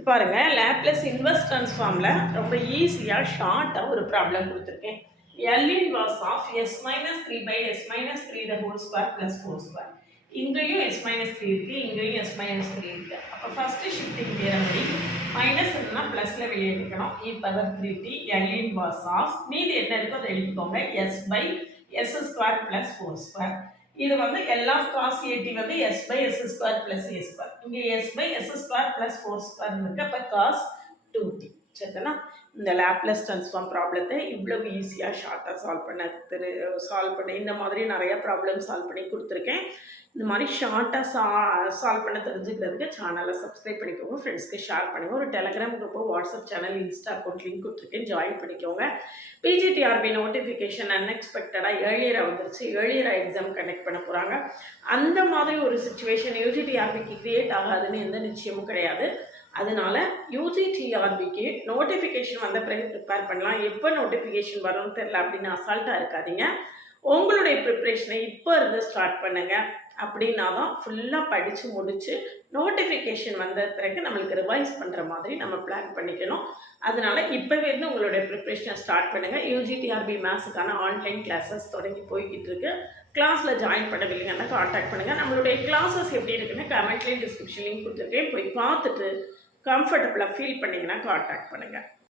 இது பாருங்கள், Laplace inverse ட்ரான்ஸ்ஃபார்மில் ரொம்ப ஈஸியாக ஷார்ட்டாக ஒரு ப்ராப்ளம் கொடுத்துருக்கேன். L inverse of s minus 3 by s minus 3 the whole square plus 4 square. இங்கேயும் s minus 3 இருக்கு, இங்கேயும் s minus 3 இருக்கு. அப்போ ஃபஸ்ட்டு ஷிஃப்டிங் தியரம் படி மைனஸ் இருந்தால் ப்ளஸில் வெளியே எடுக்கணும். e power 3t L inverse of மீதி என்ன இருக்கோ அதை எழுதிக்கோங்க, s by s square plus 4 square. இது வந்து L of cos at வந்து s by s square plus a square. இங்கே s by s square plus 4 square இருக்கு. அப்போ cos 2t. சரிங்களா? இந்த லேப்லஸ் ட்ரான்ஸ்ஃபார்ம் ப்ராப்ளத்தை இவ்வளவு ஈஸியாக ஷார்ட்டாக சால்வ் பண்ண இந்த மாதிரி நிறையா ப்ராப்ளம் சால்வ் பண்ணி கொடுத்துருக்கேன். இந்த மாதிரி ஷார்ட்டாக சால்வ் பண்ண தெரிஞ்சுக்கிறதுக்கு சேனலை சப்ஸ்கிரைப் பண்ணிக்கோங்க, ஃப்ரெண்ட்ஸ்க்கு ஷேர் பண்ணுங்கள். ஒரு டெலகிராம் குரூப்போ WhatsApp channel Insta account link கொடுத்துருக்கேன், ஜாயின் பண்ணிக்கோங்க. பிஜிடிஆர்பி நோட்டிஃபிகேஷன் அன்எக்ஸ்பெக்டடாக ஏர்லியராக வந்துருச்சு, ஏர்லியராக எக்ஸாம் கண்டக்ட் பண்ண போகிறாங்க. அந்த மாதிரி ஒரு சுச்சுவேஷன் யூஜிடிஆர்பிக்கு க்ரியேட் ஆகாதுன்னு எந்த நிச்சயமும் கிடையாது. அதனால யூஜிடிஆர்பிக்கு நோட்டிஃபிகேஷன் வந்த பிறகு ப்ரிப்பேர் பண்ணலாம். எப்போ நோட்டிஃபிகேஷன் வரும்னு தெரில அப்படின்னு அசால்ட்டாக இருக்காதீங்க. உங்களுடைய ப்ரிப்ரேஷனை இப்போ இருந்து ஸ்டார்ட் பண்ணுங்கள். அப்படின்னா தான் ஃபுல்லாக படித்து முடித்து நோட்டிஃபிகேஷன் வந்த பிறகு நம்மளுக்கு ரிவைஸ் பண்ணுற மாதிரி நம்ம பிளான் பண்ணிக்கணும். அதனால் இப்போவே இருந்து உங்களுடைய ப்ரிப்ரேஷனை ஸ்டார்ட் பண்ணுங்கள். யூஜிடிஆர்பி மேத்ஸுக்கான ஆன்லைன் கிளாஸஸ் தொடங்கி போய்கிட்டு இருக்கு. கிளாஸில் ஜாயின் பண்ணவில்லைங்கன்னா காண்டாக்ட் பண்ணுங்கள். நம்மளுடைய கிளாஸஸ் எப்படி இருக்குன்னு கமெண்ட்லேயும் டிஸ்கிரிப்ஷன்லேயும் கொடுத்துருக்கேன், போய் பார்த்துட்டு கம்ஃபர்டபுளாக ஃபீல் பண்ணிங்கன்னா காண்டாக்ட் பண்ணுங்கள்.